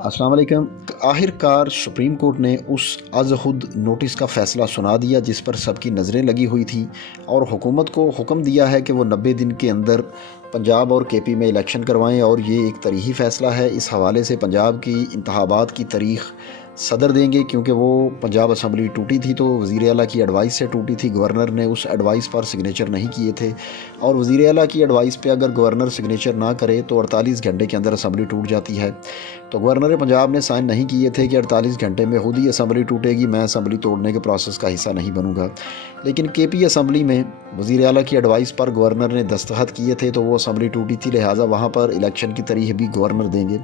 अस्सलाम वालेकुम। आखिरकार सुप्रीम कोर्ट ने उस अज़हुद नोटिस का फ़ैसला सुना दिया जिस पर सबकी नज़रें लगी हुई थी और हुकूमत को हुक्म दिया है कि वो 90 दिन के अंदर पंजाब और केपी में इलेक्शन करवाएं। और ये एक तारीख़ी फ़ैसला है। इस हवाले से पंजाब की इंतखाबात की तारीख़ सदर देंगे, क्योंकि वो पंजाब असम्बली टूटी थी तो वज़ीर आला की एडवाइस से टूटी थी। गवर्नर ने उस एडवाइस पर सिग्नेचर नहीं किए थे और वज़ीर आला की एडवाइस पे अगर गवर्नर सिग्नेचर ना करे तो 48 घंटे के अंदर असम्बली टूट जाती है। तो गवर्नर पंजाब ने साइन नहीं किए थे कि 48 घंटे में खुद ही असम्बली टूटेगी, मैं असम्बली तोड़ने के प्रोसेस का हिस्सा नहीं बनूंगा। लेकिन केपी असम्बली में वज़ीर आला की एडवाइस पर गवर्नर ने दस्तखत किए थे तो वो असम्बली टूटी थी, लिहाजा वहाँ पर इलेक्शन की तारीख भी गवर्नर देंगे।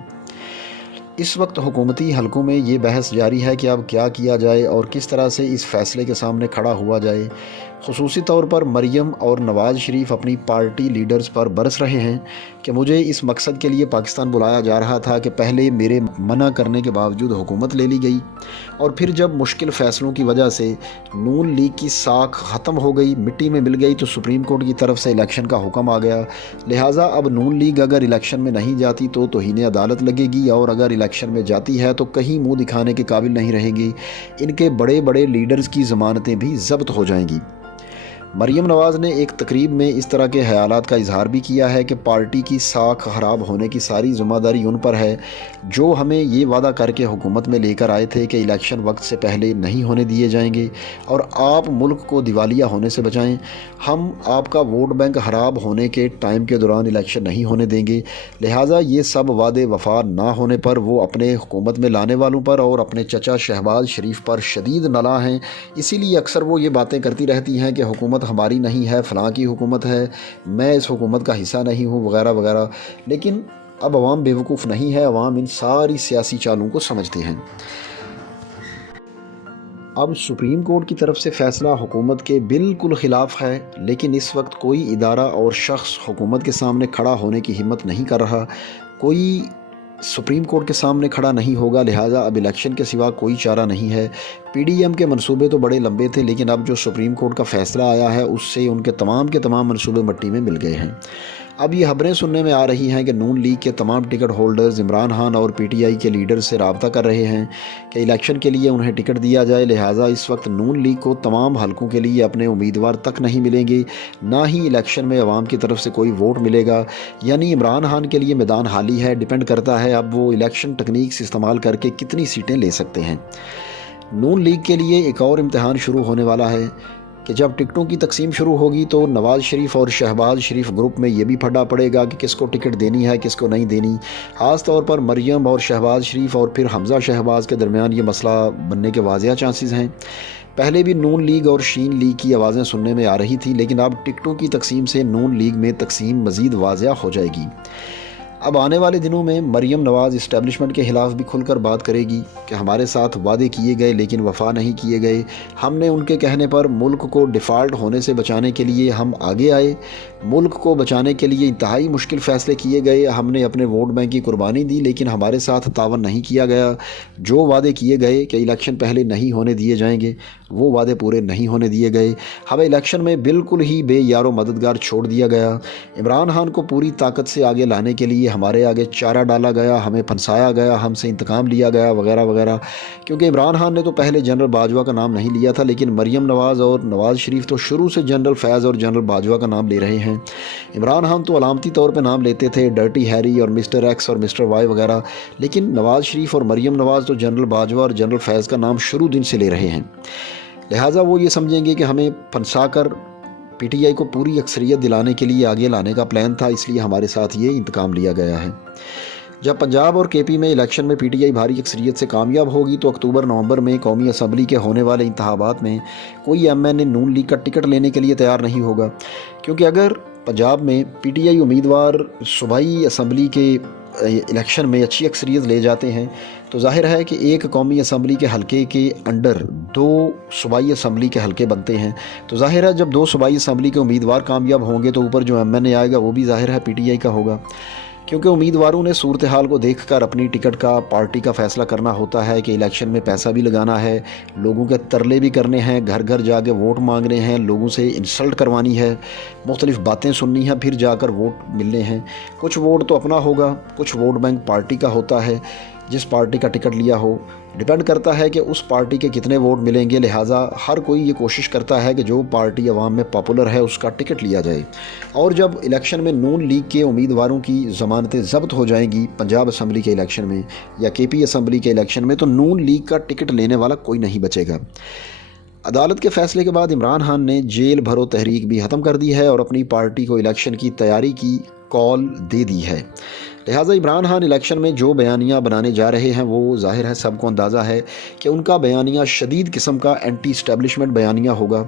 इस वक्त हुकूमती हलकों में ये बहस जारी है कि अब क्या किया जाए और किस तरह से इस फ़ैसले के सामने खड़ा हुआ जाए। ख़ुसूसी तौर पर मरियम और नवाज़ शरीफ अपनी पार्टी लीडर्स पर बरस रहे हैं कि मुझे इस मकसद के लिए पाकिस्तान बुलाया जा रहा था कि पहले मेरे मना करने के बावजूद हुकूमत ले ली गई और फिर जब मुश्किल फ़ैसलों की वजह से नून लीग की साख ख़त्म हो गई, मिट्टी में मिल गई, तो सुप्रीम कोर्ट की तरफ से इलेक्शन का हुक्म आ गया। लिहाजा अब नून लीग अगर इलेक्शन में नहीं जाती तो तौहीन अदालत लगेगी और अगर इलेक्शन में जाती है तो कहीं मुँह दिखाने के काबिल नहीं रहेगी। इनके बड़े बड़े लीडर्स की ज़मानतें भी ज़ब्त हो जाएंगी। मरियम नवाज़ ने एक तकरीब में इस तरह के ख्यालात का इजहार भी किया है कि पार्टी की साख ख़राब होने की सारी ज़िम्मेदारी उन पर है जो हमें ये वादा करके हुकूमत में लेकर आए थे कि इलेक्शन वक्त से पहले नहीं होने दिए जाएंगे और आप मुल्क को दिवालिया होने से बचाएं। हम आपका वोट बैंक ख़राब होने के टाइम के दौरान इलेक्शन नहीं होने देंगे। लिहाजा ये सब वादे वफा ना होने पर वो अपने हुकूमत में लाने वालों पर और अपने चचा शहबाज शरीफ पर शदीद नला हैं। इसीलिए अक्सर वो ये बातें करती रहती हैं कि हुकूमत हमारी नहीं है, फ़लाँ की हुकूमत है, मैं इस हुकूमत का हिस्सा नहीं हूँ, वगैरह वगैरह। लेकिन अब अवाम बेवकूफ़ नहीं है, अवाम इन सारी सियासी चालों को समझते हैं। अब सुप्रीम कोर्ट की तरफ से फ़ैसला हुकूमत के बिल्कुल ख़िलाफ़ है, लेकिन इस वक्त कोई इदारा और शख्स हुकूमत के सामने खड़ा होने की हिम्मत नहीं कर रहा। कोई सुप्रीम कोर्ट के सामने खड़ा नहीं होगा, लिहाजा अब इलेक्शन के सिवा कोई चारा नहीं है। पीडीएम के मंसूबे तो बड़े लंबे थे, लेकिन अब जो सुप्रीम कोर्ट का फ़ैसला आया है उससे उनके तमाम के तमाम मंसूबे मिट्टी में मिल गए हैं। अब ये खबरें सुनने में आ रही हैं कि नून लीग के तमाम टिकट होल्डर्स इमरान खान और पीटीआई के लीडर से रब्ता कर रहे हैं कि इलेक्शन के लिए उन्हें टिकट दिया जाए। लिहाजा इस वक्त नून लीग को तमाम हलकों के लिए अपने उम्मीदवार तक नहीं मिलेंगे, ना ही इलेक्शन में अवाम की तरफ से कोई वोट मिलेगा। यानी इमरान खान के लिए मैदान खाली है। डिपेंड करता है अब वो इलेक्शन टेक्निक्स इस्तेमाल करके कितनी सीटें ले सकते हैं। नून लीग के लिए एक और इम्तहान शुरू होने वाला है कि जब टिकटों की तकसीम शुरू होगी तो नवाज़ शरीफ और शहबाज शरीफ ग्रुप में ये भी फटा पड़ेगा कि किसको टिकट देनी है, किसको नहीं देनी। ख़ास तौर पर मरियम और शहबाज शरीफ और फिर हमज़ा शहबाज के दरमियान ये मसला बनने के वाज़िया चांसेस हैं। पहले भी नून लीग और शीन लीग की आवाज़ें सुनने में आ रही थी, लेकिन अब टिकटों की तकसीम से नून लीग में तकसीम मज़ीद वाज़िया हो जाएगी। अब आने वाले दिनों में मरियम नवाज़ इस्टेब्लिशमेंट के ख़िलाफ़ भी खुलकर बात करेगी कि हमारे साथ वादे किए गए लेकिन वफ़ा नहीं किए गए। हमने उनके कहने पर मुल्क को डिफ़ॉल्ट होने से बचाने के लिए हम आगे आए। मुल्क को बचाने के लिए इंतहाई मुश्किल फ़ैसले किए गए। हमने अपने वोट बैंक की कुर्बानी दी, लेकिन हमारे साथ तावन नहीं किया गया। जो वादे किए गए कि इलेक्शन पहले नहीं होने दिए जाएंगे, वो वादे पूरे नहीं होने दिए गए। हमें इलेक्शन में बिल्कुल ही बेयारो मददगार छोड़ दिया गया। इमरान खान को पूरी ताकत से आगे लाने के लिए हमारे आगे चारा डाला गया, हमें फंसाया गया, हमसे इंतकाम लिया गया, वगैरह वगैरह। क्योंकि इमरान खान ने तो पहले जनरल बाजवा का नाम नहीं लिया था, लेकिन मरियम नवाज़ और नवाज़ शरीफ तो शुरू से जनरल फैज़ और जनरल बाजवा का नाम ले रहे हैं। इमरान खान तो अलामती तौर पर नाम लेते थे डर्टी हैरी और मिस्टर एक्स और मिस्टर वाई वगैरह, लेकिन नवाज़ शरीफ और मरियम नवाज़ तो जनरल बाजवा और जनरल फैज़ का नाम शुरू दिन से ले रहे हैं। लिहाजा वो ये समझेंगे कि हमें फंसा कर पीटीआई को पूरी अक्सरियत दिलाने के लिए आगे लाने का प्लान था, इसलिए हमारे साथ ये इंतकाम लिया गया है। जब पंजाब और केपी में इलेक्शन में पीटीआई भारी अक्सरियत से कामयाब होगी तो अक्टूबर नवंबर में कौमी असम्बली के होने वाले इंतखाबात में कोई एमएनए नून लीग का टिकट लेने के लिए तैयार नहीं होगा। क्योंकि अगर पंजाब में पीटीआई उम्मीदवार सूबाई असम्बली के इलेक्शन में अच्छी अक्सरियत ले जाते हैं तो जाहिर है कि एक कौमी असम्बली के हलके के अंडर 2 सूबाई असम्बली के हलके बनते हैं। तो जाहिर है जब 2 सूबाई असम्बली के उम्मीदवार कामयाब होंगे तो ऊपर जो एमएनए आएगा वो भी जाहिर है पीटीआई का होगा। क्योंकि उम्मीदवारों ने सूरत हाल को देखकर अपनी टिकट का पार्टी का फ़ैसला करना होता है कि इलेक्शन में पैसा भी लगाना है, लोगों के तरले भी करने हैं, घर घर जाके वोट मांगने हैं, लोगों से इंसल्ट करवानी है, मुख्तलिफ़ बातें सुननी है, फिर जाकर वोट मिलने हैं। कुछ वोट तो अपना होगा, कुछ वोट बैंक पार्टी का होता है। جس پارٹی کا ٹکٹ لیا ہو، ڈیپینڈ کرتا ہے کہ اس پارٹی کے کتنے ووٹ ملیں گے، لہٰذا ہر کوئی یہ کوشش کرتا ہے کہ جو پارٹی عوام میں پاپولر ہے اس کا ٹکٹ لیا جائے۔ اور جب الیکشن میں نون لیگ کے امیدواروں کی ضمانتیں ضبط ہو جائیں گی پنجاب اسمبلی کے الیکشن میں یا کے پی اسمبلی کے الیکشن میں، تو نون لیگ کا ٹکٹ لینے والا کوئی نہیں بچے گا۔ عدالت کے فیصلے کے بعد عمران خان نے جیل بھرو تحریک بھی ختم کر دی ہے اور اپنی پارٹی کو الیکشن کی تیاری کی کال دے دی ہے۔ لہٰذا عمران خان الیکشن میں جو بیانیہ بنانے جا رہے ہیں وہ ظاہر ہے سب کو اندازہ ہے کہ ان کا بیانیہ شدید قسم کا اینٹی اسٹیبلشمنٹ بیانیہ ہوگا۔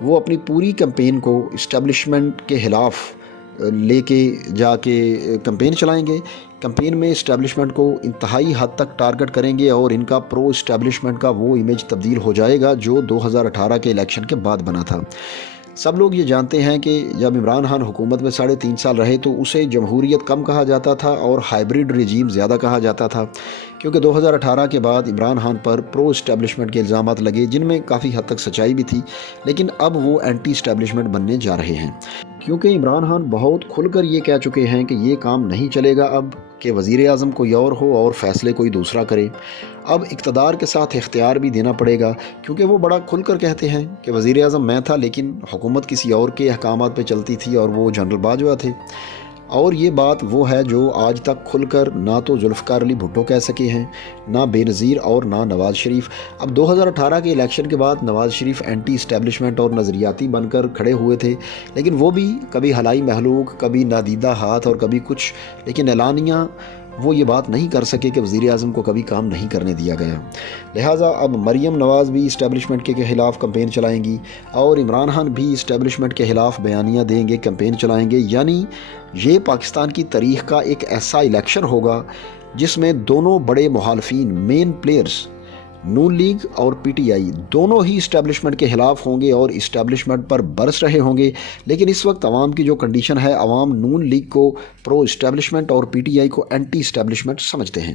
وہ اپنی پوری کمپین کو اسٹیبلشمنٹ کے خلاف لے کے جا کے کمپین چلائیں گے۔ کمپین میں اسٹیبلشمنٹ کو انتہائی حد تک ٹارگٹ کریں گے اور ان کا پرو اسٹیبلشمنٹ کا وہ امیج تبدیل ہو جائے گا جو 2018 کے الیکشن کے بعد بنا تھا۔ سب لوگ یہ جانتے ہیں کہ جب عمران خان حکومت میں 3.5 سال رہے تو اسے جمہوریت کم کہا جاتا تھا اور ہائبریڈ رجیم زیادہ کہا جاتا تھا، کیونکہ 2018 کے بعد عمران خان پر پرو اسٹیبلشمنٹ کے الزامات لگے جن میں کافی حد تک سچائی بھی تھی، لیکن اب وہ اینٹی اسٹیبلشمنٹ بننے جا رہے ہیں، کیونکہ عمران خان بہت کھل کر یہ کہہ چکے ہیں کہ یہ کام نہیں چلے گا اب کہ وزیر اعظم کوئی اور ہو اور فیصلے کوئی دوسرا کرے۔ اب اقتدار کے ساتھ اختیار بھی دینا پڑے گا، کیونکہ وہ بڑا کھل کر کہتے ہیں کہ وزیر اعظم میں تھا لیکن حکومت کسی اور کے احکامات پہ چلتی تھی اور وہ جنرل باجوہ تھے۔ اور یہ بات وہ ہے جو آج تک کھل کر نہ تو ذوالفقار علی بھٹو کہہ سکے ہیں، نہ بے نظیر اور نہ نواز شریف۔ اب 2018 کے الیکشن کے بعد نواز شریف اینٹی اسٹیبلشمنٹ اور نظریاتی بن کر کھڑے ہوئے تھے، لیکن وہ بھی کبھی ہلائی محلوق، کبھی نادیدہ ہاتھ اور کبھی کچھ، لیکن اعلانیہ وہ یہ بات نہیں کر سکے کہ وزیر اعظم کو کبھی کام نہیں کرنے دیا گیا۔ لہٰذا اب مریم نواز بھی اسٹیبلشمنٹ کے خلاف کمپین چلائیں گی اور عمران خان بھی اسٹیبلشمنٹ کے خلاف بیانیہ دیں گے، کمپین چلائیں گے، یعنی یہ پاکستان کی تاریخ کا ایک ایسا الیکشن ہوگا جس میں دونوں بڑے محالفین، مین پلیئرز، نون لیگ اور پی ٹی آئی، دونوں ہی اسٹیبلشمنٹ کے خلاف ہوں گے اور اسٹیبلشمنٹ پر برس رہے ہوں گے۔ لیکن اس وقت عوام کی جو کنڈیشن ہے، عوام نون لیگ کو پرو اسٹیبلشمنٹ اور پی ٹی آئی کو اینٹی اسٹیبلشمنٹ سمجھتے ہیں۔